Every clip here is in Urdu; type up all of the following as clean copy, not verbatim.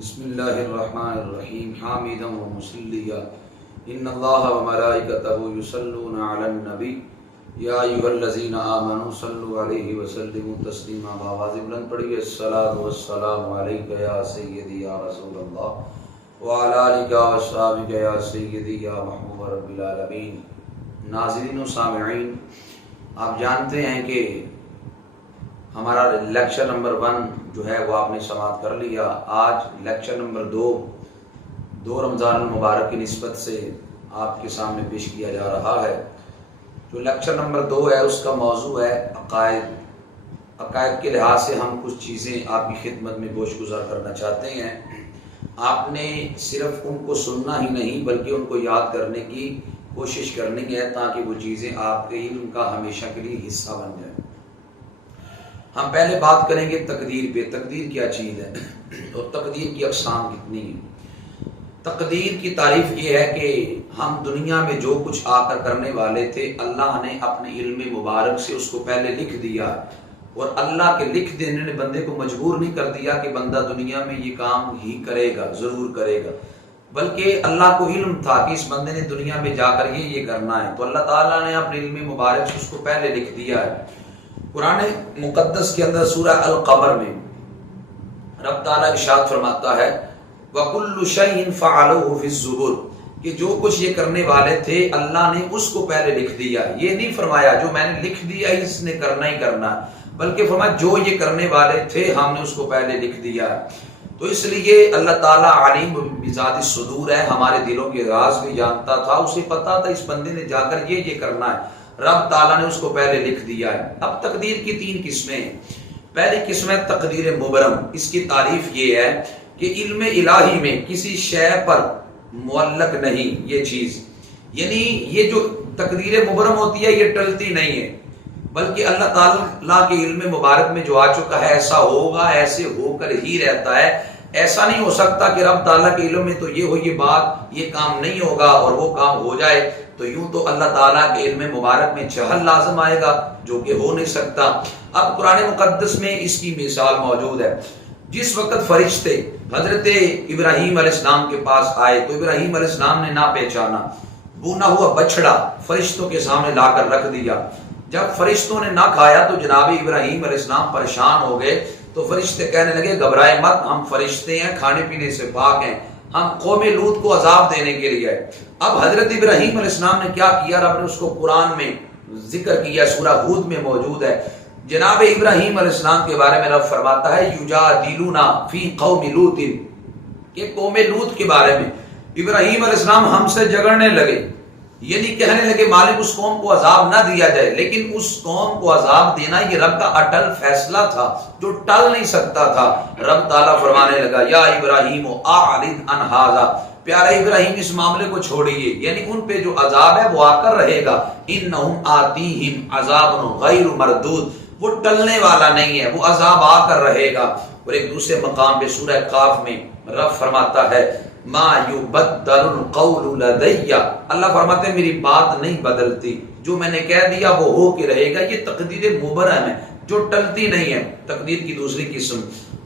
بسم اللہ الرحمن الرحیم حامدا و مسلیا ان اللہ و ملائکتہ یصلون علی النبی یا ایھا الذین آمنوا صلوا علیہ وسلموا تسلیما۔ آواز بلند پڑھیے، الصلاۃ والسلام علیک یا سیدی یا رسول اللہ وعلی آلک و اصحابک یا سیدی یا محبوب رب العالمین۔ ناظرین و سامعین، آپ جانتے ہیں کہ ہمارا لیکچر نمبر 1 جو ہے وہ آپ نے سماعت کر لیا۔ آج لیکچر نمبر 2 رمضان المبارک کی نسبت سے آپ کے سامنے پیش کیا جا رہا ہے۔ جو لیکچر نمبر 2 ہے اس کا موضوع ہے عقائد۔ عقائد کے لحاظ سے ہم کچھ چیزیں آپ کی خدمت میں گوش گزار کرنا چاہتے ہیں۔ آپ نے صرف ان کو سننا ہی نہیں بلکہ ان کو یاد کرنے کی کوشش کرنی ہے تاکہ وہ چیزیں آپ کے علم کا ہمیشہ کے لیے حصہ بن جائیں۔ ہم پہلے بات کریں گے تقدیر پہ۔ تقدیر کیا چیز ہے اور تقدیر کی اقسام کتنی ہیں۔ تقدیر کی تعریف یہ ہے کہ ہم دنیا میں جو کچھ آ کر کرنے والے تھے، اللہ نے اپنے علم مبارک سے اس کو پہلے لکھ دیا، اور اللہ کے لکھ دینے نے بندے کو مجبور نہیں کر دیا کہ بندہ دنیا میں یہ کام ہی کرے گا، ضرور کرے گا، بلکہ اللہ کو علم تھا کہ اس بندے نے دنیا میں جا کر یہ کرنا ہے، تو اللہ تعالیٰ نے اپنے علم مبارک سے اس کو پہلے لکھ دیا ہے۔ قرآن مقدس کے اندر سورہ القمر میں رب تعالیٰ ارشاد فرماتا ہے وَكُلُّ شَيْءٍ فَعَلُوهُ فِي الزُّبُرِ، کہ جو کچھ یہ کرنے والے تھے اللہ نے اس کو پہلے لکھ دیا۔ یہ نہیں فرمایا جو میں نے لکھ دیا اس نے کرنا ہی کرنا، بلکہ فرمایا جو یہ کرنے والے تھے ہم نے اس کو پہلے لکھ دیا۔ تو اس لیے اللہ تعالیٰ علیم بذات الصدور ہے، ہمارے دلوں کے راز بھی جانتا تھا، اسے پتا تھا اس بندے نے جا کر یہ کرنا ہے، رب تعالیٰ نے اس کو پہلے لکھ دیا ہے۔ اب تقدیر کی 3 قسمیں ہیں۔ پہلی قسم ہے تقدیر مبرم۔ اس کی تعریف یہ ہے کہ علم الہی میں کسی شے پر معلق نہیں یہ چیز، یعنی یہ جو تقدیر مبرم ہوتی ہے یہ ٹلتی نہیں ہے، بلکہ اللہ تعالیٰ کے علم مبارک میں جو آ چکا ہے ایسا ہوگا، ایسے ہو کر ہی رہتا ہے۔ ایسا نہیں ہو سکتا کہ رب تعالیٰ کے علم میں تو یہ ہو یہ بات یہ کام نہیں ہوگا اور وہ کام ہو جائے، تو یوں تو اللہ تعالیٰ کے علم مبارک میں جہل لازم آئے گا جو کہ ہو نہیں سکتا۔ اب قرآن مقدس میں اس کی مثال موجود ہے۔ جس وقت فرشتے حضرت ابراہیم علیہ السلام کے پاس آئے تو ابراہیم علیہ السلام نے نہ پہچانا، بونا ہوا بچڑا فرشتوں کے سامنے لا کر رکھ دیا۔ جب فرشتوں نے نہ کھایا تو جناب ابراہیم علیہ السلام پریشان ہو گئے، تو فرشتے کہنے لگے گھبرائے مت، ہم فرشتے ہیں، کھانے پینے سے پاک ہیں، ہم قوم لوط کو عذاب دینے کے لیے آئے۔ اب حضرت ابراہیم علیہ السلام نے کیا کیا، رب نے اس کو قرآن میں ذکر کیا، سورہ ہود میں موجود ہے۔ جناب ابراہیم علیہ السلام کے بارے میں رب فرماتا ہے یجادلونا فی قوم لوط، کہ قوم لوط کے بارے میں ابراہیم علیہ السلام ہم سے جھگڑنے لگے، یعنی کہنے لگے مالک اس قوم کو عذاب نہ دیا جائے، لیکن اس قوم کو عذاب دینا یہ رب کا اٹل فیصلہ تھا جو ٹل نہیں سکتا تھا۔ رب تعالیٰ فرمانے لگا یا ابراہیم اعرض عن ھذا، پیارے ابراہیم اس معاملے کو چھوڑیے، یعنی ان پہ جو عذاب ہے وہ آ کر رہے گا، انہم آتیہم عذاب غیر مردود، وہ ٹلنے والا نہیں ہے، وہ عذاب آ کر رہے گا۔ اور ایک دوسرے مقام پہ سورہ قاف میں رب فرماتا ہے ما یبدل القول لدی، اللہ فرماتے ہیں میری بات نہیں بدلتی، جو میں نے کہہ دیا وہ ہو کے رہے گا۔ یہ تقدیر مبرم ہے جو ٹلتی نہیں ہے۔ تقدیر کی دوسری قسم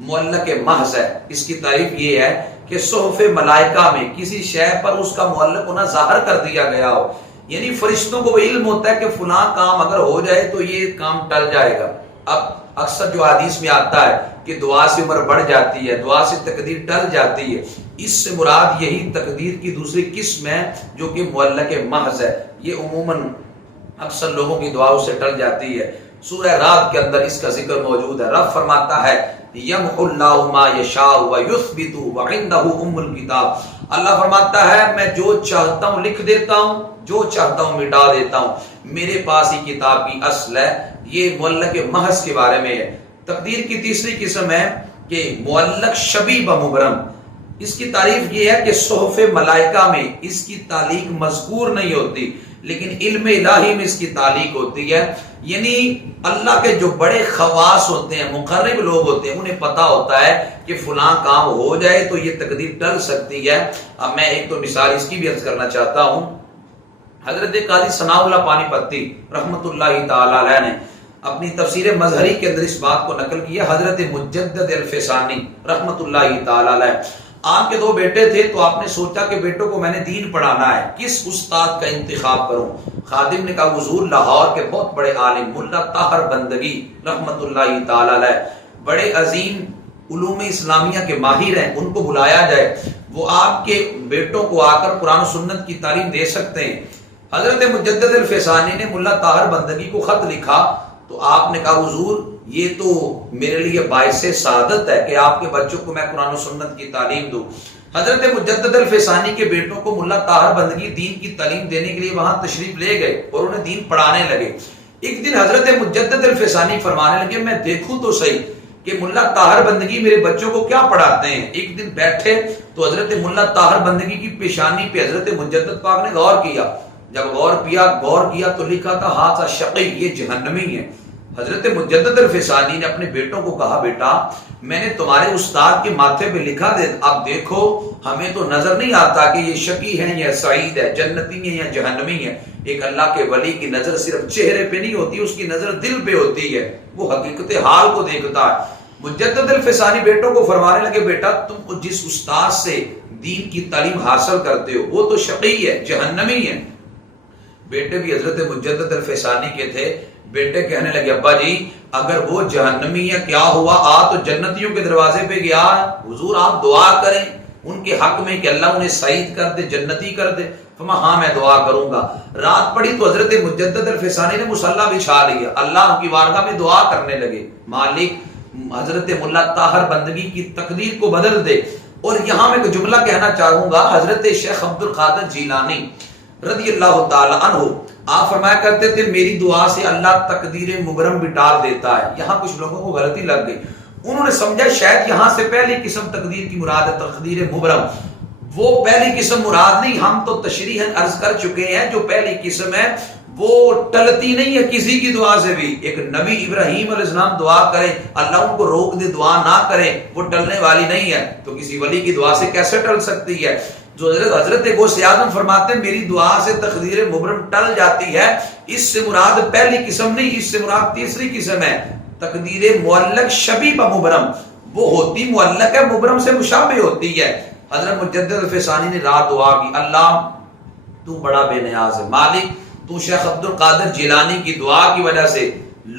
معلق محض ہے۔ اس کی تعریف یہ ہے کہ صحف ملائکہ میں کسی شے پر اس کا معلق ہونا ظاہر کر دیا گیا ہو، یعنی فرشتوں کو وہ علم ہوتا ہے کہ فلاں کام اگر ہو جائے تو یہ کام ٹل جائے گا۔ اب اکثر جو حدیث میں آتا ہے کہ دعا سے عمر بڑھ جاتی ہے، دعا سے تقدیر ٹل جاتی ہے، اس سے مراد یہی تقدیر کی دوسری قسم ہے جو کہ معلق محض ہے۔ یہ عموماً اکثر لوگوں کی دعاؤں سے ٹل جاتی ہے۔ سورہ رات کے اندر اس کا ذکر موجود ہے۔ رب فرماتا ہے یمحو اللہ ما یشاء ویثبت وعندہ ام الکتاب، اللہ فرماتا ہے میں جو چاہتا ہوں لکھ دیتا ہوں، جو چاہتا ہوں مٹا دیتا ہوں، میرے پاس ہی کتاب کی اصل ہے۔ یہ معلق محض کے بارے میں ہے۔ تقدیر کی تیسری قسم ہے کہ معلق شبیہ بمبرم۔ اس کی تعریف یہ ہے کہ صحف ملائکہ میں اس کی تعلیق مذکور نہیں ہوتی، لیکن علم الہی میں اس کی تعلیق ہوتی ہے، یعنی اللہ کے جو بڑے خواص ہوتے ہیں، مقرب لوگ ہوتے ہیں، انہیں پتا ہوتا ہے کہ فلاں کام ہو جائے تو یہ تقدیر ٹل سکتی ہے۔ اب میں ایک تو مثال اس کی بھی عرض کرنا چاہتا ہوں۔ حضرت قاضی ثناء اللہ پانی پتی رحمۃ اللہ تعالی علیہ نے اپنی تفسیر مظہری کے اندر اس بات کو نقل کیا۔ حضرت مجدد الفسانی رحمۃ اللہ تعالی علیہ آپ کے 2 بیٹے تھے تو آپ نے سوچا کہ بیٹوں کو میں نے دین پڑھانا ہے، کس استاد کا انتخاب کروں؟ خادم نے کہا حضور لاہور کے بہت بڑے عالم ملا طاہر بندگی رحمت اللہ تعالی علیہ، بڑے عظیم علوم اسلامیہ کے ماہر ہیں، ان کو بلایا جائے، وہ آپ کے بیٹوں کو آ کر قرآن و سنت کی تعلیم دے سکتے ہیں۔ حضرت مجدد الفیضانی نے ملا طاہر بندگی کو خط لکھا تو آپ نے کہا حضور یہ تو میرے لیے باعث سعادت ہے کہ آپ کے بچوں کو میں قرآن و سنت کی تعلیم دوں۔ حضرت مجدد الفیضانی کے بیٹوں کو ملا طاہر بندگی دین کی تعلیم دینے کے لیے وہاں تشریف لے گئے اور انہیں دین پڑھانے لگے۔ ایک دن حضرت مجدد الفیضانی فرمانے لگے میں دیکھوں تو صحیح کہ ملا طاہر بندگی میرے بچوں کو کیا پڑھاتے ہیں۔ ایک دن بیٹھے تو حضرت ملا طاہر بندگی کی پیشانی پہ حضرت مجدد پاک نے غور کیا، جب غور کیا تو لکھا تھا ہاتھ شقی، یہ جہنمی ہے۔ حضرت مجدد الفیضانی نے اپنے بیٹوں کو کہا بیٹا میں نے تمہارے استاد کے ماتھے پہ لکھا دے، اب دیکھو ہمیں تو نظر نہیں آتا کہ یہ شقی ہے یا سعید ہے، جنتی ہے یا جہنمی ہے۔ ایک اللہ کے ولی کی نظر صرف چہرے پہ نہیں ہوتی، اس کی نظر دل پہ ہوتی ہے، وہ حقیقت حال کو دیکھتا ہے۔ مجدد الفیضانی بیٹوں کو فرمانے لگے بیٹا تم جس استاد سے دین کی تعلیم حاصل کرتے ہو وہ تو شقی ہے، جہنمی ہے۔ بیٹے بھی حضرت مجدد الفیضانی کے تھے، بیٹے کہنے لگے ابا جی اگر وہ جہنمی ہے کیا ہوا، تو جنتیوں کے دروازے پہ گیا، حضور آپ دعا کریں ان کے حق میں کہ اللہ انہیں سعید کر دے، جنتی کر دے۔ فرمایا ہاں میں دعا کروں گا۔ رات پڑی تو حضرت مجدد الفیضانی نے مصلی بچھا لیا، اللہ کی بارگاہ میں دعا کرنے لگے مالک حضرت ملا طاہر بندگی کی تقدیر کو بدل دے۔ اور یہاں میں ایک جملہ کہنا چاہوں گا، حضرت شیخ عبد القادر جیلانی رضی اللہ تعالی عنہ آپ فرمایا کرتے تھے میری دعا سے اللہ تقدیر مبرم بھی ٹال دیتا ہے۔ یہاں کچھ لوگوں کو غلطی لگ گئی، انہوں نے سمجھا شاید یہاں سے پہلی قسم تقدیر کی مراد ہے تقدیر مبرم، وہ پہلی قسم مراد نہیں، ہم تو تشریحاً عرض کر چکے ہیں جو پہلی قسم ہے وہ ٹلتی نہیں ہے کسی کی دعا سے بھی۔ ایک نبی ابراہیم علیہ السلام دعا کرے اللہ ان کو روک دے دعا نہ کرے، وہ ٹلنے والی نہیں ہے، تو کسی ولی کی دعا سے کیسے ٹل سکتی ہے؟ جو حضرت غوث اعظم فرماتے ہیں میری دعا سے تقدیر مبرم ٹل جاتی ہے، اس سے مراد پہلی قسم نہیں، اس سے مراد تیسری قسم ہے تقدیر معلق شبیہ بمبرم، وہ ہوتی معلق ہے مبرم سے مشابہ ہوتی ہے۔ حضرت مجدد الفیضانی نے رات دعا کی اللہ تو بڑا بے نیاز ہے، مالک تو شیخ عبد القادر جیلانی کی دعا کی وجہ سے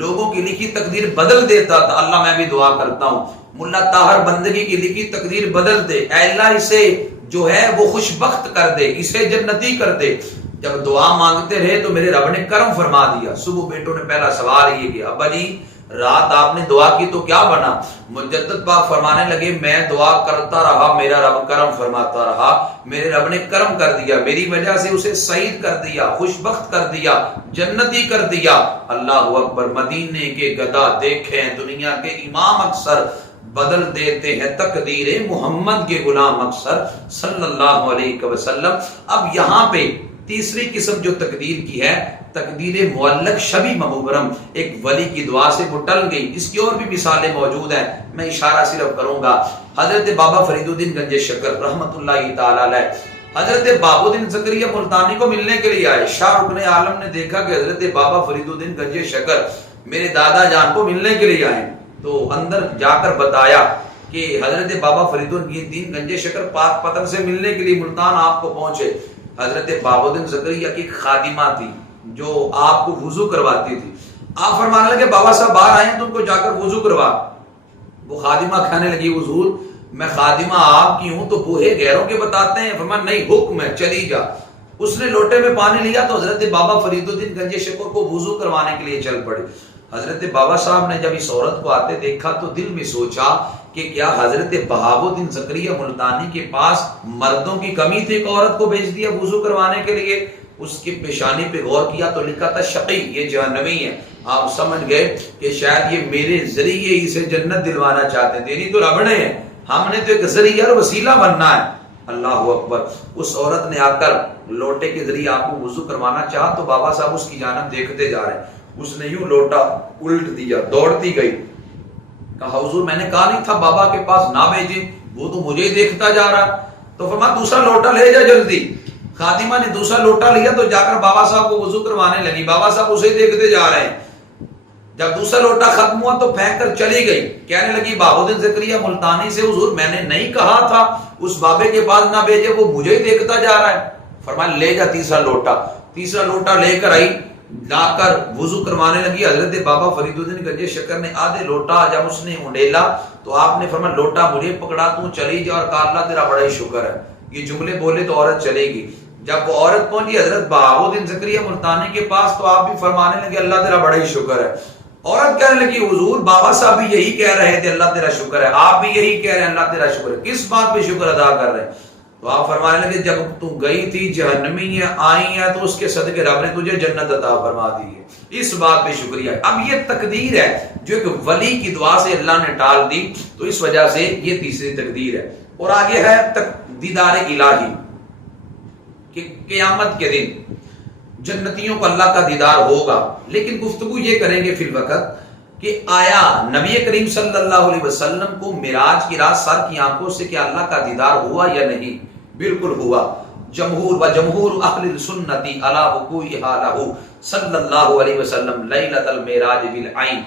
لوگوں کی لکھی تقدیر بدل دیتا تھا، اللہ میں بھی دعا کرتا ہوں ملا طاہر بندگی کی لکھی تقدیر بدل دے، اے اللہ اسے جو ہے وہ خوش بخت کر دے، اسے جنتی کر دے۔ جب دعا مانگتے رہے تو میرے رب نے کرم فرما دیا۔ صبح بیٹوں نے پہلا سوال یہ کیا ابا جی رات آپ نے دعا کی تو کیا بنا؟ مجدد پاک فرمانے لگے میں دعا کرتا رہا میرا رب کرم فرماتا رہا، میرے رب نے کرم کر دیا، میری وجہ سے اسے سعید کر دیا، خوش بخت کر دیا، جنتی کر دیا۔ اللہ اکبر، مدینے کے گدا دیکھیں دنیا کے امام اکثر بدل دیتے ہیں تقدیر محمد کے غلام اکثر صلی اللہ علیہ وسلم۔ اب یہاں پہ تیسری قسم جو تقدیر کی ہے تقدیر معلق شبیہ مبرم، ایک ولی کی دعا سے وہ ٹل گئی۔ اس کی اور بھی مثالیں موجود ہیں، میں اشارہ صرف کروں گا۔ حضرت بابا فرید الدین گنج شکر رحمت اللہ تعالی علیہ، حضرت باب الدین زکریا ملتانی کو ملنے کے لیے آئے۔ شاہ رکن عالم نے دیکھا کہ حضرت بابا فرید الدین گنج شکر میرے دادا جان کو ملنے کے لیے آئے، تو اندر جا کر بتایا کہ حضرت بابا فرید الدین گنج شکر پاک پتن سے ملنے کے لیے ملتان آپ کو پہنچے۔ حضرت باب الدین زکریا کی خادمہ تھی جو آپ کو وضو کرواتی تھی، آپ فرمانے لگے بابا صاحب باہر آئے ہیں تو ان کو جا کر وضو کروا۔ وہ خادمہ کہنے لگی حضور میں خادمہ آپ کی ہوں تو بوہے غیروں کے بتاتے ہیں؟ فرمایا نہیں حکم ہے چلی جا۔ اس نے لوٹے میں پانی لیا تو حضرت بابا فرید الدین گنج شکر کو وضو کروانے کے لیے چل پڑے۔ حضرت بابا صاحب نے جب اس عورت کو آتے دیکھا تو دل میں سوچا کہ کیا حضرت بہاء الدین زکریا ملتانی کے پاس مردوں کی کمی تھی، ایک عورت کو بھیج دیا وضو کروانے کے لیے؟ اس کی پیشانی پہ غور کیا تو لکھا تھا شقی، یہ جہنمی ہے۔ آپ سمجھ گئے کہ شاید یہ میرے ذریعے اسے جنت دلوانا چاہتے ہیں، دینی تو رب نے ہے، ہم نے تو ایک ذریعہ اور وسیلہ بننا ہے۔ اللہ اکبر، اس عورت نے آ کر لوٹے کے ذریعے آپ کو وضو کروانا چاہا تو بابا صاحب اس کی جانب دیکھتے جا رہے ہیں، اس نے یوں لوٹا الٹ دیا، دوڑتی گئی، کہا حضور میں نے کہا نہیں تھا بابا کے پاس نہ بھیجیں، وہ تو مجھے ہی دیکھتا جا رہا۔ تو فرمایا دوسرا لوٹا لے جا جلدی۔ خادمہ نے دوسرا لوٹا لیا تو جا کر بابا صاحب کو وضو کروانے لگی، بابا صاحب اسے دیکھتے جا رہے ہیں۔ جب دوسرا لوٹا ختم ہوا تو پھینک کر چلی گئی. کہنے لگی بہاؤالدین زکریا ملتانی سے حضور میں نے نہیں کہا تھا اس بابے کے پاس نہ بھیجے، وہ مجھے ہی دیکھتا جا رہا ہے. فرمایا لے جا تیسرا لوٹا لے کر آئی، لا کر وضو کروانے لگی. حضرت بابا فرید الدین گنج شکر نے آدھے لوٹا جب اس نے اونڈیلا تو آپ نے فرمایا لوٹا مجھے پکڑا، تو چلی جا اور کہا اللہ تیرا بڑا ہی شکر ہے. یہ جملے بولے تو عورت چلے گی. جب وہ عورت پہنچی حضرت بہاؤالدین زکریا ملتانی کے پاس تو آپ بھی فرمانے لگے اللہ تیرا بڑا ہی شکر ہے. عورت کہنے لگی حضور بابا صاحب بھی یہی کہہ رہے تھے اللہ تیرا شکر ہے، آپ بھی یہی کہہ رہے ہیں اللہ تیرا شکر ہے، کس بات پہ شکر ادا کر رہے ہیں؟ تو آپ فرمانے لگے جب تو گئی تھی جہنمی ہے آئی ہے تو اس کے صدقے رب نے تجھے جنت عطا فرما دی ہے، اس بات پہ شکریہ. اب یہ تقدیر ہے جو ایک ولی کی دعا سے اللہ نے ٹال دی، تو اس وجہ سے یہ تیسری تقدیر ہے. اور آگے ہے دیدار الہی کہ قیامت کے دن جنتیوں کو اللہ کا دیدار ہوگا. لیکن گفتگو یہ کریں گے فی الوقت کہ آیا نبی کریم صلی اللہ علیہ وسلم کو معراج کی رات سر کی آنکھوں سے کیا اللہ کا دیدار ہوا یا نہیں؟ بالکل ہوا. جمہور اہل السنت علی وقوعها له صلی اللہ علیہ وسلم لیلۃ المعراج بالعین.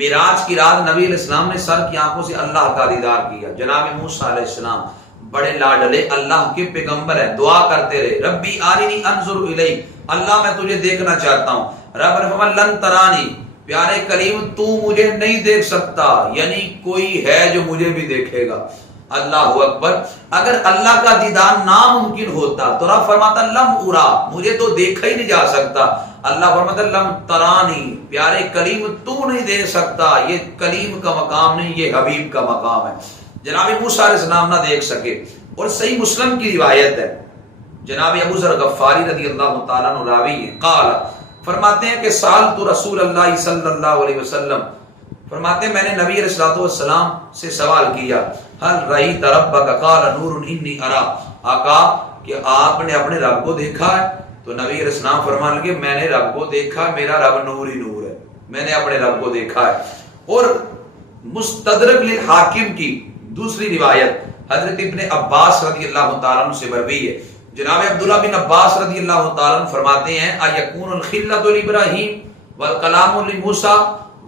معراج کی رات نبی علیہ السلام نے سر کی آنکھوں سے اللہ کا دیدار کیا. جناب موسیٰ علیہ السلام بڑے لاڈلے اللہ کے پیغمبر ہیں، دعا کرتے رہے ربی آرینی انظر الیک، اللہ میں تجھے دیکھنا چاہتا ہوں. رب نے فرمایا لن ترانی، پیارے کریم تو مجھے نہیں دیکھ سکتا، یعنی کوئی ہے جو مجھے بھی دیکھے گا. اللہ اکبر. اگر اللہ کا دیدار ناممکن ہوتا تو رب فرماتا لم ارا، مجھے تو دیکھا ہی نہیں جا سکتا. اللہ فرماتا لم ترانی، پیارے کلیم تو نہیں دیکھ سکتا. یہ کلیم کا مقام نہیں، یہ حبیب کا مقام ہے. جناب موسیٰ علیہ السلام نہ دیکھ سکے. اور صحیح مسلم کی روایت ہے، جناب ابو ذر غفاری رضی اللہ تعالیٰ عنہ راوی ہیں، قال فرماتے ہیں کہ سألت رسول اللہ صلی اللہ علیہ وسلم، فرماتے ہیں میں نے نبی علیہ السلام سے سوال کیا هل رأیت ربک قال نور انی ارا، آقا کہ آپ نے اپنے رب کو دیکھا ہے؟ تو نبی علیہ السلام فرمانے لگے میں نے رب کو دیکھا، میرا رب نور ہی نور ہے، میں نے اپنے رب کو دیکھا ہے. اور مستدرک للحاکم کی دوسری روایت حضرت ابن عباس رضی اللہ تعالیٰ عنہ سے مروی ہے. جناب عبداللہ بن عباس رضی اللہ تعالیٰ عنہ فرماتے ہیں ایکون الخلۃ لابراہیم والکلام لموسیٰ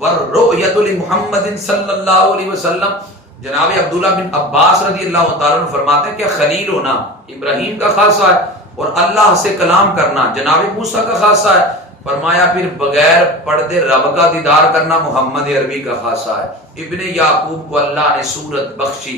والرؤیۃ لمحمد صلی اللہ علیہ وسلم. جناب عبداللہ بن عباس رضی اللہ تعالیٰ عنہ فرماتے ہیں کہ خلیل ہونا ابراہیم کا خاصہ ہے اور اللہ سے کلام کرنا جناب موسیٰ کا خاصہ ہے. فرمایا پھر بغیر پردے رب کا دیدار کرنا محمد عربی کا خاصہ ہے. ابن یعقوب کو اللہ نے صورت بخشی،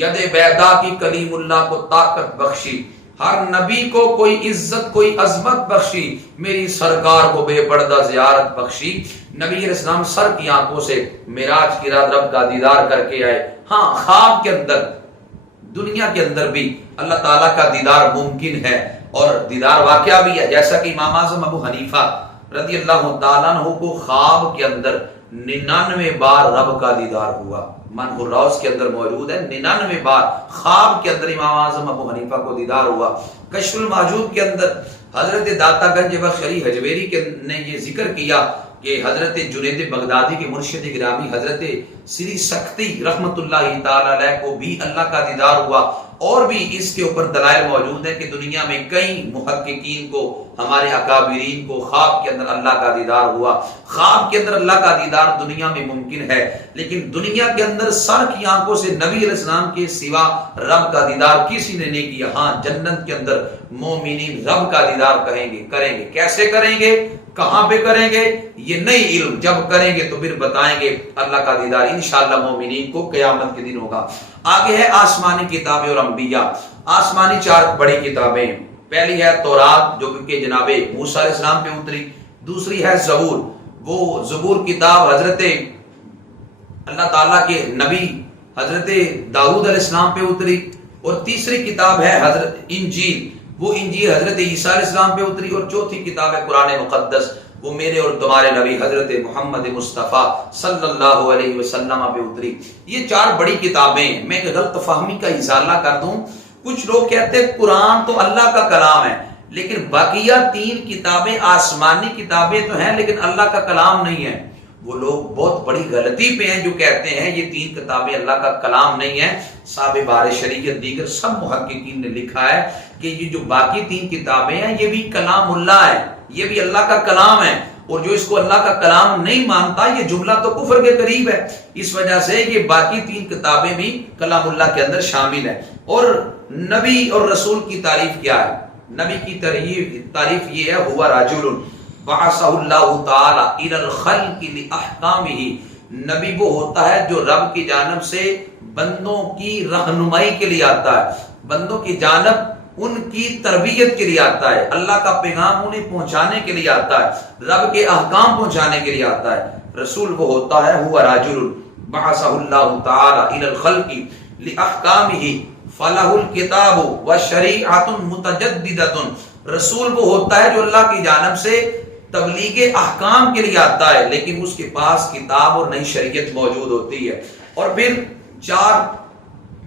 ید بیدا کی کلیم اللہ کو طاقت بخشی، ہر نبی کو کوئی عزت کوئی عظمت بخشی، میری سرکار کو بے پردہ زیارت بخشی. نبی علیہ السلام سر کی آنکھوں سے معراج کی رات رب کا دیدار کر کے آئے. ہاں خواب کے اندر دنیا کے اندر بھی اللہ تعالیٰ کا دیدار ممکن ہے اور دیدار واقعہ بھی ہے، جیسا کہ امام اعظم ابو حنیفہ رضی اللہ تعالیٰ عنہ کو خواب کے اندر 99 بار رب کا دیدار ہوا. منہ الروض کے اندر موجود ہے، 99 بار خواب کے اندر امام اعظم ابو حنیفہ کو دیدار ہوا. کشف المحجوب کے اندر حضرت داتا گنج بخش علی حجویری نے یہ ذکر کیا کہ حضرت جنید بغدادی کے مرشد گرامی حضرت سری سکتی رحمت اللہ تعالی علیہ کو بھی اللہ کا دیدار ہوا. اور بھی اس کے اوپر دلائل موجود ہیں کہ دنیا میں کئی محققین کو ہمارے اکابرین کو خواب کے اندر اللہ کا دیدار ہوا. خواب کے اندر اللہ کا دیدار دنیا میں ممکن ہے، لیکن دنیا کے اندر سر کی آنکھوں سے نبی علیہ السلام کے سوا رب کا دیدار کسی نے نہیں کیا. ہاں جنت کے اندر مومنین رب کا دیدار کریں گے. کیسے کریں گے، کہاں پہ کریں گے، یہ نئی علم جب کریں گے تو پھر بتائیں گے. اللہ کا دیدار انشاءاللہ مومنین کو قیامت کے دن ہوگا. آگے ہے آسمانی کتابیں اور انبیاء. آسمانی 4 بڑی کتابیں. پہلی ہے تورات جو کہ جناب موسیٰ علیہ السلام پہ اتری. دوسری ہے زبور، وہ زبور کتاب حضرت اللہ تعالیٰ کے نبی حضرت داؤد علیہ السلام پہ اتری. اور تیسری کتاب ہے حضرت انجیل، وہ انجیل حضرت عیسیٰ علیہ السلام پہ اتری. اور چوتھی کتاب ہے قرآن مقدس، وہ میرے اور تمہارے نبی حضرت محمد مصطفیٰ صلی اللہ علیہ وسلم پہ اتری. یہ 4 بڑی کتابیں. میں ایک غلط فہمی کا ازالہ کر دوں، کچھ لوگ کہتے ہیں قرآن تو اللہ کا کلام ہے لیکن بقیہ 3 کتابیں آسمانی کتابیں تو ہیں لیکن اللہ کا کلام نہیں ہے. وہ لوگ بہت بڑی غلطی پہ ہیں جو کہتے ہیں یہ 3 کتابیں اللہ کا کلام نہیں ہیں. صاحب بار شریعت دیگر سب محققین نے لکھا ہے کہ یہ جو باقی 3 کتابیں ہیں یہ بھی کلام اللہ ہے، یہ بھی اللہ کا کلام ہے. اور جو اس کو اللہ کا کلام نہیں مانتا یہ جملہ تو کفر کے قریب ہے. اس وجہ سے یہ باقی 3 کتابیں بھی کلام اللہ کے اندر شامل ہیں. اور نبی اور رسول کی تعریف کیا ہے؟ نبی کی تعریف یہ ہے ہوا رجل بعثہ اللہ تعالی الی الخلق لاحکامہ. نبی وہ ہوتا ہے جو رب کی جانب سے بندوں کی رہنمائی کے لیے آتا ہے، بندوں کی جانب ان کی تربیت کے لیے آتا ہے، اللہ کا پیغام انہیں پہنچانے کے لیے آتا ہے، رب کے احکام پہنچانے کے لیے آتا ہے. رسول وہ ہوتا ہے ہوا رجل بعثہ اللہ تعالی الی الخلق لاحکامہ فلہ الکتاب والشریعۃ متجددۃ. رسول وہ ہوتا ہے جو اللہ کی جانب سے تبلیغ احکام کے لیے آتا ہے لیکن اس کے پاس کتاب اور نئی شریعت موجود ہوتی ہے. اور پھر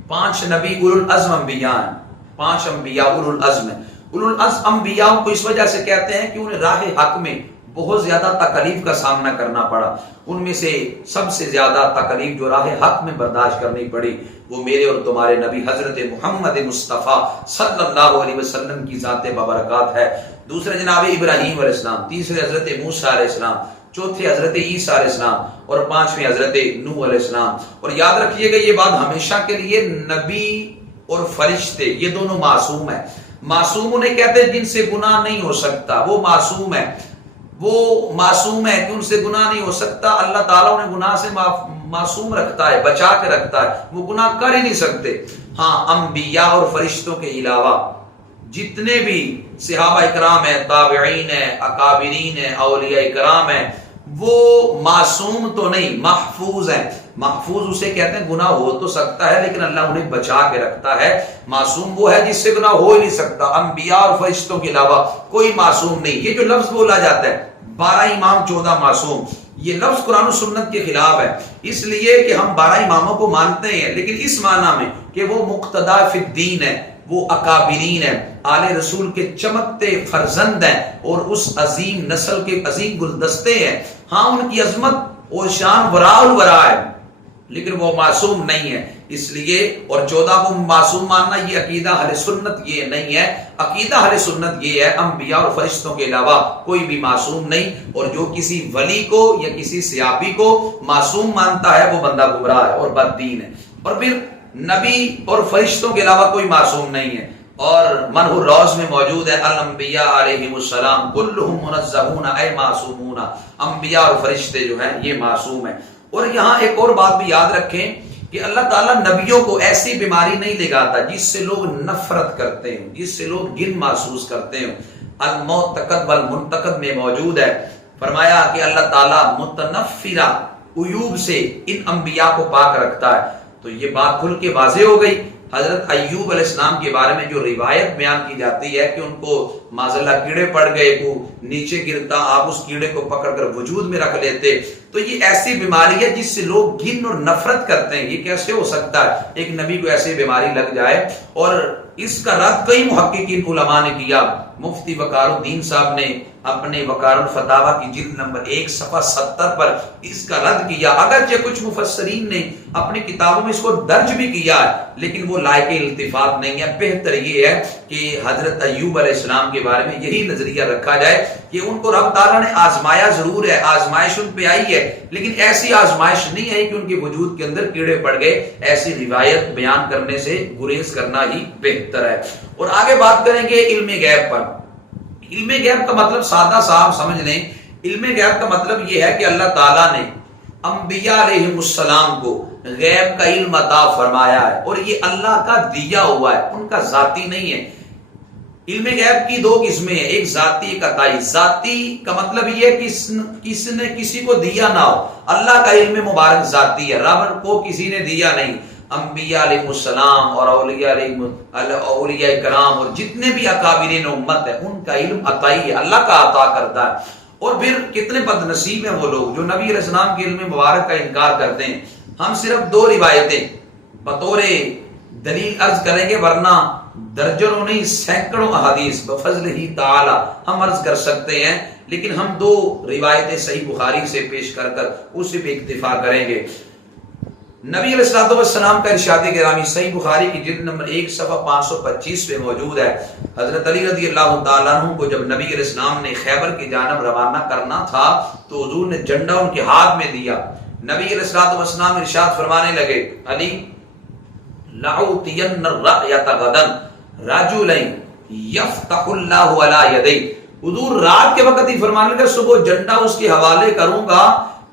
5 نبی اولو العزم انبیاء ہیں. 5 انبیاء اولو العزم ہیں. اولو العزم انبیاء کو اس وجہ سے کہتے ہیں کہ انہیں راہ حق میں بہت زیادہ تکلیف کا سامنا کرنا پڑا. ان میں سے سب سے زیادہ تکلیف جو راہ حق میں برداشت کرنی پڑی وہ میرے اور تمہارے نبی حضرت محمد مصطفیٰ صلی اللہ علیہ وسلم کی ذات ببرکات ہے. دوسرے جناب ابراہیم علیہ السلام، تیسرے حضرت موسیٰ علیہ السلام، چوتھے حضرت عیسیٰ علیہ السلام اور 5ویں حضرت نوح علیہ السلام. اور یاد رکھیے گا یہ بات ہمیشہ کے لیے، نبی اور فرشتے یہ دونوں معصوم ہیں. معصوم انہیں کہتے ہیں جن سے گناہ نہیں ہو سکتا، وہ معصوم ہے. وہ معصوم ہے کہ ان سے گناہ نہیں ہو سکتا. اللہ تعالیٰ انہیں گناہ سے معصوم رکھتا ہے، بچا کے رکھتا ہے، وہ گناہ کر ہی نہیں سکتے. ہاں انبیاء اور فرشتوں کے علاوہ جتنے بھی صحابہ اکرام ہیں، تابعین ہیں، اکابرین ہیں، اولیاء اکرام ہیں، وہ معصوم تو نہیں، محفوظ ہیں. محفوظ اسے کہتے ہیں گناہ ہو تو سکتا ہے لیکن اللہ انہیں بچا کے رکھتا ہے. معصوم وہ ہے جس سے گناہ ہو ہی نہیں سکتا. انبیاء اور فرشتوں کے علاوہ کوئی معصوم نہیں. یہ جو لفظ بولا جاتا ہے 12 امام 14 معصوم، یہ لفظ قرآن و سنت کے خلاف ہے. اس لیے کہ ہم 12 اماموں کو مانتے ہیں لیکن اس معنی میں کہ وہ مقتدی فی الدین ہے، وہ اکابرین ہیں، آل رسول کے چمکتے فرزند ہیں اور اس عظیم نسل کے عظیم گلدستے ہیں. ہاں ان کی عظمت اور شان وراء الورا ہے لیکن وہ معصوم نہیں ہے. اس لیے اور 14 کو معصوم ماننا یہ عقیدہ اہل سنت یہ نہیں ہے. عقیدہ اہل سنت یہ ہے انبیاء اور فرشتوں کے علاوہ کوئی بھی معصوم نہیں. اور جو کسی ولی کو یا کسی صحابی کو معصوم مانتا ہے وہ بندہ گمراہ ہے اور بددین ہے. اور پھر نبی اور فرشتوں کے علاوہ کوئی معصوم نہیں ہے. اور منہ الروض میں موجود ہے الانبیاء علیہم السلام کلہم منزہون اے معصومون. انبیاء اور فرشتے جو ہیں یہ معصوم ہیں. اور یہاں ایک اور بات بھی یاد رکھیں کہ اللہ تعالیٰ نبیوں کو ایسی بیماری نہیں لگاتا جس سے لوگ نفرت کرتے ہیں، جس سے لوگ گن محسوس کرتے ہیں. المعتقد والمنتقد میں موجود ہے، فرمایا کہ اللہ تعالیٰ متنفرہ عیوب سے ان انبیاء کو پاک رکھتا ہے. تو یہ بات کھل کے واضح ہو گئی. حضرت ایوب علیہ السلام کے بارے میں جو روایت بیان کی جاتی ہے کہ ان کو معذاللہ کیڑے پڑ گئے، کو نیچے گرتا آپ اس کیڑے کو پکڑ کر وجود میں رکھ لیتے. تو یہ ایسی بیماری ہے جس سے لوگ گھن اور نفرت کرتے ہیں. یہ کیسے ہو سکتا ہے ایک نبی کو ایسی بیماری لگ جائے؟ اور اس کا رد کئی محققین علماء نے کیا. مفتی وقار الدین صاحب نے اپنے وقار الفتاوی کی جلد نمبر 1 صفحہ 70 پر اس کا رد کیا. اگرچہ کچھ مفسرین نے اپنی کتابوں میں اس کو درج بھی کیا ہے لیکن وہ لائق التفات نہیں ہے. بہتر یہ ہے کہ حضرت ایوب علیہ السلام کے بارے میں یہی نظریہ رکھا جائے کہ ان کو رب تعالیٰ نے آزمایا ضرور ہے، آزمائش ان پہ آئی ہے لیکن ایسی آزمائش نہیں ہے کہ ان کے وجود کے اندر کیڑے پڑ گئے. ایسی روایت بیان کرنے سے گریز کرنا ہی بہتر ہے. اور آگے بات کریں گے علم غیب پر. علم غیب کا مطلب سادہ صاحب سمجھ لیں. علم غیب کا مطلب یہ ہے کہ اللہ تعالیٰ نے انبیاء علیہ السلام کو غیب کا علم عطا فرمایا ہے اور یہ اللہ کا دیا ہوا ہے، ان کا ذاتی نہیں ہے. علم غیب کی 2 قسمیں ہیں، ایک ذاتی ایک عطائی. ذاتی کا مطلب یہ ہے کہ کسی نے کسی کو دیا نہ ہو. اللہ کا علم مبارک ذاتی ہے، رب کو کسی نے دیا نہیں. انبیاء علیہ السلام اور اولیاء کرام اور جتنے بھی اکابرین امت ہے ان کا علم عطائی ہے، اللہ کا عطا کرتا ہے. اور پھر کتنے بد نصیب ہیں وہ لوگ جو نبی علیہ السلام کے علم مبارک کا انکار کرتے ہیں. ہم صرف 2 روایتیں بطور دلیل عرض کریں گے ورنہ درجنوں نہیں سینکڑوں احادیث بفضل ہی تعالی ہم عرض کر سکتے ہیں لیکن ہم 2 روایتیں صحیح بخاری سے پیش کر اس سے بھی اکتفا کریں گے. نبی علیہ الصلوۃ والسلام کا ارشاد گرامی صحیح بخاری کی جلد نمبر 1 صفحہ 525 پہ موجود ہے. حضرت علی رضی اللہ تعالیٰ عنہ کو جب نبی علیہ السلام نے خیبر کی جانب روانہ کرنا تھا تو حضور نے جھنڈا ان کے ہاتھ میں دیا. نبی علیہ الصلوۃ والسلام ارشاد فرمانے لگے علی لأعطین الرأیۃ غدا رجلین یفتح اللہ علی یدی. حضور رات کے وقت ہی فرمانے لگے صبح جھنڈا اس کے حوالے کروں گا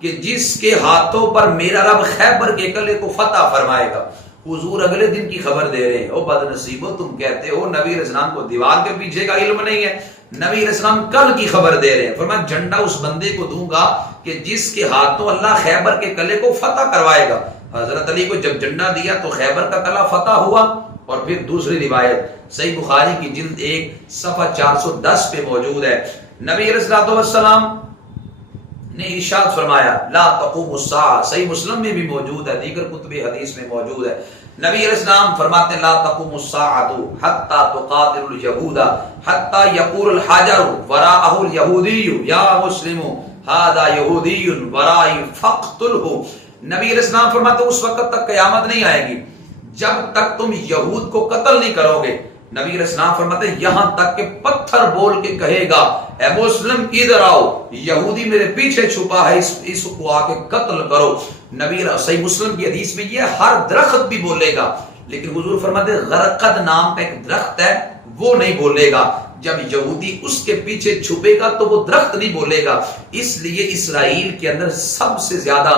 کہ جس کے ہاتھوں پر میرا رب خیبر کے قلعے کو فتح فرمائے گا. حضور اگلے دن کی خبر دے رہے ہیں. او بد نصیبو تم کہتے ہو نبی علیہ السلام کو دیوار کے پیچھے کا علم نہیں ہے. نبی علیہ السلام کل کی خبر دے رہے ہیں. فرمایا جھنڈا اس بندے کو دوں گا کہ جس کے ہاتھوں اللہ خیبر کے قلعے کو فتح کروائے گا. حضرت علی کو جب جھنڈا دیا تو خیبر کا قلعہ فتح ہوا. اور پھر دوسری روایت صحیح بخاری کی جلد 1 صفحہ 410 پہ موجود ہے. نبی علیہ السلام نے ارشاد فرمایا لا تقوم الساعہ. صحیح مسلم میں بھی موجود ہے, دیگر کتب حدیث میں موجود ہے. نبی علیہ السلام فرماتے ہیں لا تقوم الساعۃ حتی تقاتل اليہود حتی یقول الحجر وراءہ الیہودی یا مسلم ھذا یہودی ورائی فاقتلہ. نبی علیہ السلام فرماتے ہیں اس وقت تک قیامت نہیں آئے گی جب تک تم یہود کو قتل نہیں کرو گے. نبی علیہ السلام فرماتے ہیں یہاں تک کہ پتھر بول کے کہے گا اے مسلم ادھر آؤ, یہودی میرے پیچھے چھپا ہے, اس کو آ کے قتل کرو. نبی صحیح مسلم کی حدیث میں یہ ہر درخت بھی بولے گا, لیکن حضور فرماتے ہیں غرقد نام کا ایک درخت ہے وہ نہیں بولے گا. جب یہودی اس کے پیچھے چھپے گا تو وہ درخت نہیں بولے گا. اس لیے اسرائیل کے اندر سب سے زیادہ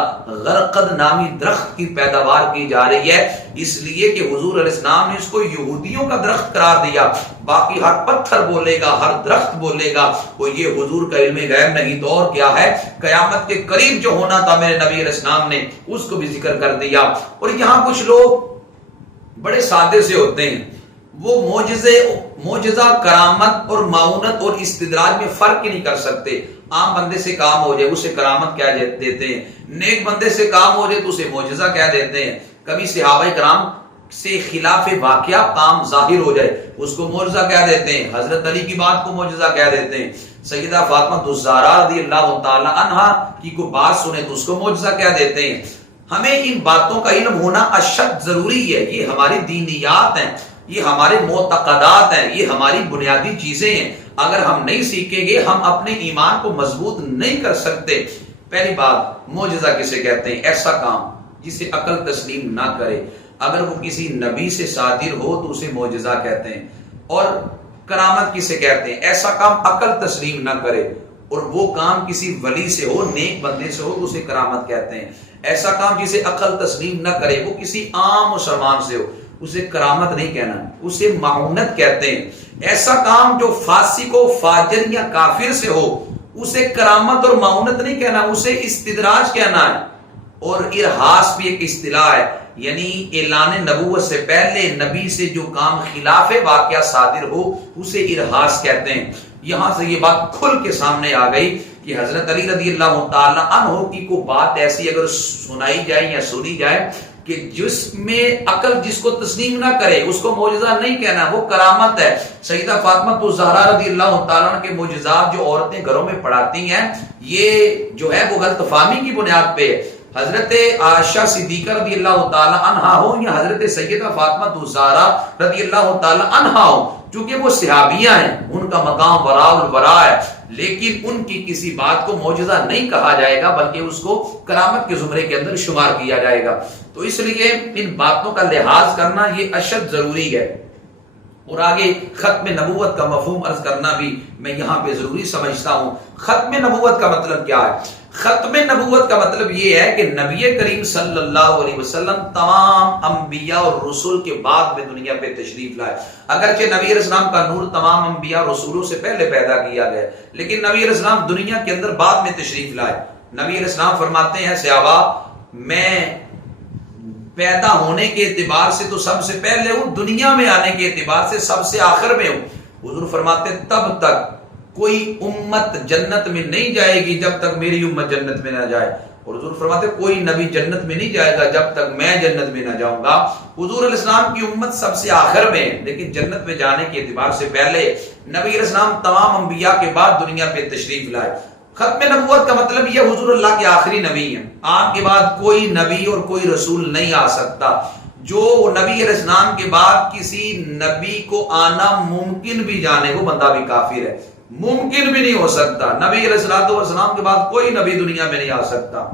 غرقد نامی درخت کی پیداوار کی جا رہی ہے, اس لیے کہ حضور علیہ السلام نے اس کو یہودیوں کا درخت قرار دیا. باقی ہر پتھر بولے گا, ہر درخت بولے گا, وہ یہ حضور کا علم غیب نہیں تو اور کیا ہے. قیامت کے قریب جو ہونا تھا میرے نبی علیہ السلام نے اس کو بھی ذکر کر دیا. اور یہاں کچھ لوگ بڑے سادے سے ہوتے ہیں, وہ معجزہ کرامت اور معاونت اور استدراج میں فرق ہی نہیں کر سکتے. عام بندے سے کام ہو جائے اسے کرامت کہہ دیتے ہیں, نیک بندے سے کام ہو جائے تو اسے معجزہ کہہ دیتے ہیں. کبھی صحابہ کرام سے خلاف واقعہ کام ظاہر ہو جائے اس کو معجزہ کہہ دیتے ہیں. حضرت علی کی بات کو معجزہ کہہ دیتے ہیں. سیدہ فاطمہ الزہرا رضی اللہ تعالی عنہا کی کوئی بات سنے تو اس کو معجزہ کہہ دیتے ہیں. ہمیں ان باتوں کا علم ہونا اشد ضروری ہے. یہ ہماری دینیات ہیں, یہ ہمارے معتقدات ہیں, یہ ہماری بنیادی چیزیں ہیں. اگر ہم نہیں سیکھیں گے ہم اپنے ایمان کو مضبوط نہیں کر سکتے. پہلی بات معجزہ کسے کہتے ہیں؟ ایسا کام جسے عقل تسلیم نہ کرے. اگر وہ کسی نبی سے صادر ہو تو اسے معجزہ کہتے ہیں. اور کرامت کسے کہتے ہیں؟ ایسا کام عقل تسلیم نہ کرے اور وہ کام کسی ولی سے ہو, نیک بندے سے ہو تو اسے کرامت کہتے ہیں. ایسا کام جسے عقل تسلیم نہ کرے وہ کسی عام مسلمان سے ہو اسے کرامت نہیں کہنا, اسے معونت کہتے ہیں. ایسا کام جو فاسق و فاجر یا کافر سے ہو اسے کرامت اور معونت نہیں کہنا, اسے استدراج کہنا ہے. اور ارہاس بھی ایک اصطلاح ہے, یعنی اعلان نبوت سے پہلے نبی سے جو کام خلاف واقعہ صادر ہو اسے ارہاس کہتے ہیں. یہاں سے یہ بات کھل کے سامنے آ گئی کہ حضرت علی رضی اللہ تعالی عنہ کی کو بات ایسی اگر سنائی جائے یا سنی جائے کہ جس میں عقل جس کو تسلیم نہ کرے اس کو معجزہ نہیں کہنا, وہ کرامت ہے. سیدہ فاطمہ الزہرا رضی اللہ تعالیٰ عنہ کے معجزات جو عورتیں گھروں میں پڑھاتی ہیں یہ جو ہے وہ غلط فہمی کی بنیاد پہ ہے. حضرت عائشہ صدیقہ رضی اللہ تعالی عنہا ہو یا حضرت سیدہ فاطمہ الزہرا رضی اللہ تعالی عنہا ہو, چونکہ وہ صحابیہ ہیں ان کا مقام وراء الورا ہے, لیکن ان کی کسی بات کو معجزہ نہیں کہا جائے گا بلکہ اس کو کرامت کے زمرے کے اندر شمار کیا جائے گا. تو اس لیے ان باتوں کا لحاظ کرنا یہ اشد ضروری ہے. اور آگے ختم نبوت کا مفہوم عرض کرنا بھی میں یہاں پہ ضروری سمجھتا ہوں. ختم نبوت کا مطلب کیا ہے؟ ختم نبوت کا مطلب یہ ہے کہ نبی کریم صلی اللہ علیہ وسلم تمام انبیاء اور رسول کے بعد میں دنیا پہ تشریف لائے. اگرچہ نبی علیہ السلام کا نور تمام انبیاء اور رسولوں سے پہلے پیدا کیا گیا, لیکن نبی علیہ السلام دنیا کے اندر بعد میں تشریف لائے. نبی علیہ السلام فرماتے ہیں صحابہ میں پیدا ہونے کے اعتبار سے تو سب سے پہلے ہوں, دنیا میں آنے کے اعتبار سے سب سے آخر میں ہوں. حضور فرماتے ہیں تب تک کوئی امت جنت میں نہیں جائے گی جب تک میری امت جنت میں نہ جائے. اور حضور فرماتے ہیں کوئی نبی جنت میں نہیں جائے گا جب تک میں جنت میں نہ جاؤں گا. حضور علیہ السلام کی امت سب سے آخر میں ہے, لیکن جنت میں جانے کے اعتبار سے پہلے نبی علیہ السلام تمام انبیاء کے بعد دنیا پہ تشریف لائے. ختم نبوت کا مطلب یہ حضور اللہ کے آخری نبی ہیں، آپ کے بعد کوئی نبی اور کوئی رسول نہیں آ سکتا۔ جو نبی علیہ السلام کے بعد کسی نبی کو آنا ممکن بھی جانے وہ بندہ بھی کافر ہے، ممکن بھی نہیں ہو سکتا۔ نبی علیہ السلام کے بعد کوئی نبی دنیا میں نہیں آ سکتا۔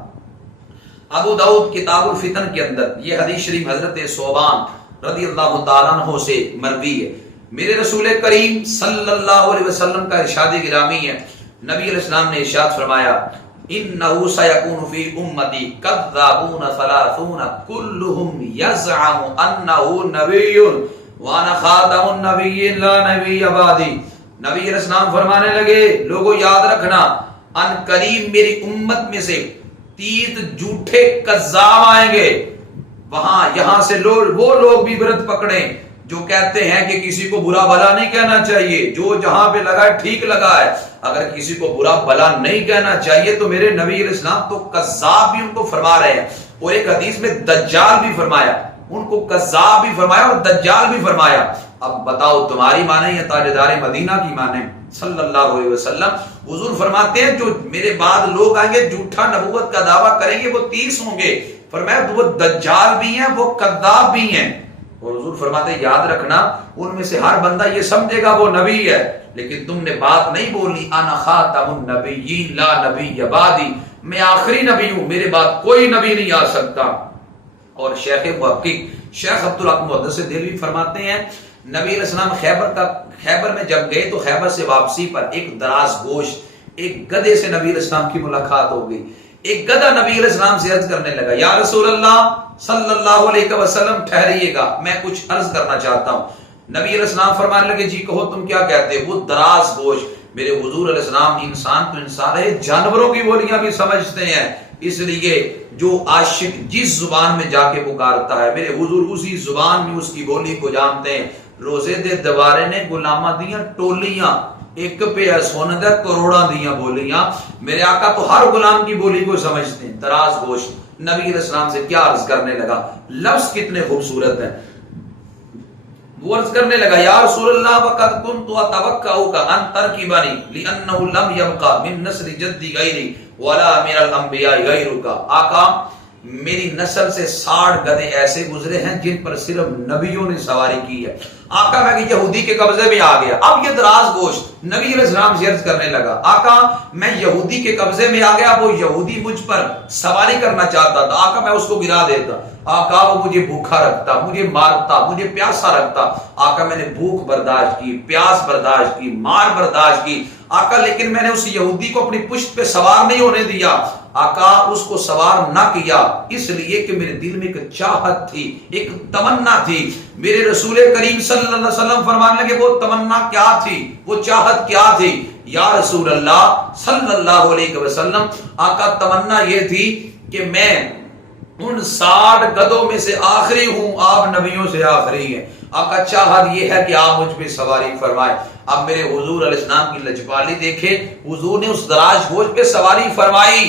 ابو داؤد کتاب الفتن کے اندر یہ حدیث شریف حضرت ثوبان رضی اللہ تعالیٰ عنہ سے مروی ہے، میرے رسول کریم صلی اللہ علیہ وسلم کا ارشاد گرامی ہے، نبی علیہ السلام نے ارشاد فرمایا انہو سیکون فی امتی کذابون ثلاثون کلہم یزعم انہو نبی وانا خاتم النبیین لا نبی بعدی۔ نبی علیہ السلام فرمانے لگے لوگوں یاد رکھنا ان قریب میری امت میں سے 30 جھوٹے کذاب آئیں گے، وہاں یہاں سے وہ لوگ بھی برت پکڑیں جو کہتے ہیں کہ کسی کو برا بھلا نہیں کہنا چاہیے، جو جہاں پہ لگا ہے ٹھیک لگا ہے، اگر کسی کو برا بھلا نہیں کہنا چاہیے تو میرے نبی علیہ السلام تو کذاب بھی ان کو فرما رہے ہیں، اور ایک حدیث میں دجال بھی فرمایا، ان کو کذاب بھی فرمایا اور دجال بھی فرمایا۔ اب بتاؤ تمہاری مانیں یا تاجدار مدینہ کی مانیں صلی اللہ علیہ وسلم؟ حضور فرماتے ہیں جو میرے بعد لوگ آئیں گے جھوٹا نبوت کا دعویٰ کریں گے وہ 30 ہوں گے، فرمایا وہ دجال بھی ہیں وہ کذاب بھی ہیں، اور حضور فرماتے ہیں یاد رکھنا ان میں سے ہر بندہ یہ سمجھے گا وہ نبی ہے، لیکن تم نے بات نہیں بولی انا خاتم النبیین لا نبی بعدی، میں آخری نبی ہوں، میرے بعد کوئی نبی نہیں آ سکتا۔ اور شیخ محقق شیخ عبدالحق محدث دہلوی فرماتے ہیں نبی علیہ السلام خیبر میں جب گئے تو خیبر سے واپسی پر ایک دراز گوش ایک گدھے سے نبی علیہ السلام کی ملاقات ہو گئی۔ ایک گدھا نبی علیہ السلام سے عرض کرنے لگا یا رسول اللہ صلی اللہ علیہ وسلم ٹھہریے گا میں کچھ عرض کرنا چاہتا ہوں۔ نبی علیہ السلام فرمانے لگے جی کہو تم کیا کہتے ہو؟ وہ دراز گوش میرے حضور علیہ السلام انسان تو انسان ہے، جانوروں کی بولیاں بھی سمجھتے ہیں، اس لیے جو عاشق جس زبان میں جا کے پکارتا ہے میرے حضور اسی زبان میں اس کی بولی کو جانتے ہیں۔ روزے دے دوارے نے غلامہ دیاں ٹولیاں ایک پہ سونے دے کروڑاں دیاں بولیاں، میرے آقا تو ہر غلام کی بولی کو سمجھتے ہیں۔ دراز گوش نبی علیہ السلام سے کیا عرض کرنے لگا، لفظ کتنے خوبصورت ہیں، وہ عرض کرنے لگا یا رسول اللہ وقد كنت اتوقعك ان تركبني لانه لم يبقى من نسل جدي غيري ولا من الانبياء غيرك۔ آقا میری نسل سے 60 گدھے ایسے گزرے ہیں جن پر صرف نبیوں نے سواری کی ہے۔ آقا میں کہ یہودی کے قبضے میں آ گیا۔ اب یہ دراز گوشت نبی علیہ السلام سے عرض کرنے لگا آقا میں یہودی کے قبضے میں آ گیا، وہ یہودی مجھ پر سواری کرنا چاہتا تھا، آقا میں اس کو گرا دیتا، آقا وہ مجھے بھوکا رکھتا، مجھے مارتا، مجھے پیاسا رکھتا، آقا میں نے بھوک برداشت کی، پیاس برداشت کی، مار برداشت کی آقا، لیکن میں نے اس یہودی کو اپنی پشت پہ سوار نہیں ہونے دیا آقا، اس کو سوار نہ کیا اس لیے کہ میرے دل میں ایک چاہت تھی، ایک تمنا تھی۔ میرے رسول کریم صلی اللہ علیہ وسلم فرمانے لگے وہ تمنا کیا تھی، وہ چاہت کیا تھی؟ یا رسول اللہ صلی اللہ علیہ وسلم آقا تمنا یہ تھی کہ میں ان 60 گدھوں میں سے آخری ہوں، آپ نبیوں سے آخری ہیں، آقا چاہت یہ ہے کہ آپ مجھ پہ سواری فرمائے۔ اب میرے حضور علیہ السلام کی لجپالی دیکھے، حضور نے اس دراز گوشت پہ سواری فرمائی،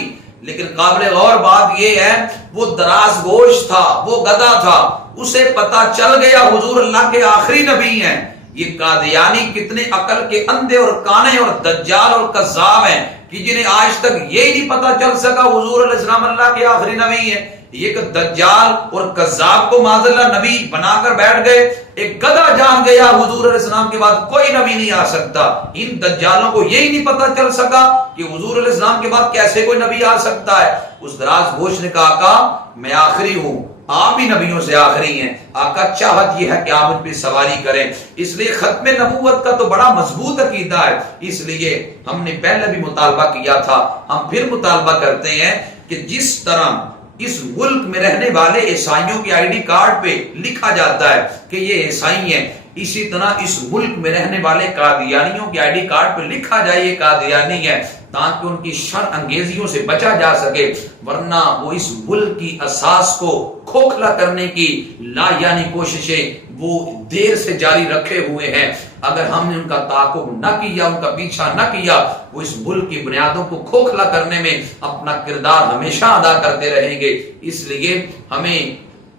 لیکن قابل غور بات یہ ہے وہ دراز گوشت تھا، وہ گدھا تھا، اسے پتا چل گیا حضور اللہ کے آخری نبی ہیں۔ یہ قادیانی کتنے عقل کے اندھے اور کانے اور دجال اور کذاب ہیں کہ جنہیں آج تک یہ نہیں پتا چل سکا حضور علیہ السلام اللہ کے آخری نبی ہیں۔ یہ دجال اور کذاب کو معاذ اللہ نبی بنا کر بیٹھ گئے۔ ایک گدھا جان گیا حضور علیہ السلام کے بعد کوئی نبی نہیں آ سکتا۔ ان دجالوں کو یہی نہیں پتا چل سکا کہ حضور علیہ السلام کے بعد کیسے کوئی نبی آ سکتا ہے۔ اس دراز گوش نے کہا آقا میں آخری ہوں، آپ بھی نبیوں سے آخری ہیں، آقا چاہت یہ ہے کہ آپ مجھ پہ سواری کریں۔ اس لیے ختم نبوت کا تو بڑا مضبوط عقیدہ ہے، اس لیے ہم نے پہلے بھی مطالبہ کیا تھا، ہم پھر مطالبہ کرتے ہیں کہ جس طرح اس ملک میں رہنے والے عیسائیوں کے آئی ڈی کارڈ پہ لکھا جاتا ہے کہ یہ عیسائی ہیں، اسی طرح اس ملک میں رہنے والے قادیانیوں کے آئی ڈی کارڈ پہ لکھا جائے یہ قادیانی ہے، تاکہ ان کی شر انگیزیوں سے بچا جا سکے، ورنہ وہ اس ملک کی اساس کو کھوکھلا کرنے کی لایانی کوششیں وہ دیر سے جاری رکھے ہوئے ہیں۔ اگر ہم نے ان کا تعاقب نہ کیا، ان کا پیچھا نہ کیا، وہ اس ملک کی بنیادوں کو کھوکھلا کرنے میں اپنا کردار ہمیشہ ادا کرتے رہیں گے۔ اس لیے ہمیں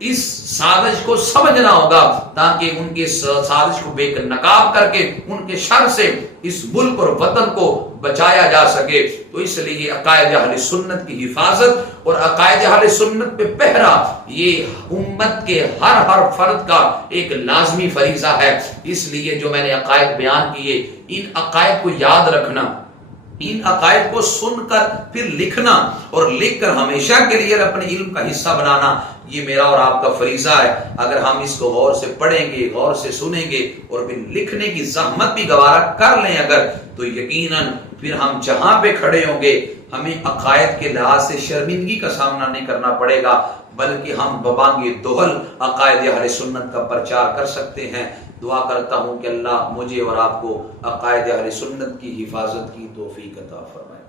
اس سازش کو سمجھنا ہوگا تاکہ ان کی سازش کو بے نقاب کر کے ان کے شر سے اس ملک اور وطن کو بچایا جا سکے۔ تو اس لیے عقائد اہل سنت کی حفاظت اور عقائد اہل سنت پہ پہرا یہ امت کے ہر فرد کا ایک لازمی فریضہ ہے۔ اس لیے جو میں نے عقائد بیان کیے، ان عقائد کو یاد رکھنا، ان عقائد کو سن کر پھر لکھنا اور لکھ کر ہمیشہ کے لیے اپنے علم کا حصہ بنانا، یہ میرا اور آپ کا فریضہ ہے۔ اگر ہم اس کو غور سے پڑھیں گے، غور سے سنیں گے اور پھر لکھنے کی زحمت بھی گوارا کر لیں اگر، تو یقیناً پھر ہم جہاں پہ کھڑے ہوں گے ہمیں عقائد کے لحاظ سے شرمندگی کا سامنا نہیں کرنا پڑے گا، بلکہ ہم ببانگ دہل عقائد اہل سنت کا پرچار کر سکتے ہیں۔ دعا کرتا ہوں کہ اللہ مجھے اور آپ کو عقائد اہل سنت کی حفاظت کی توفیق عطا فرمائے۔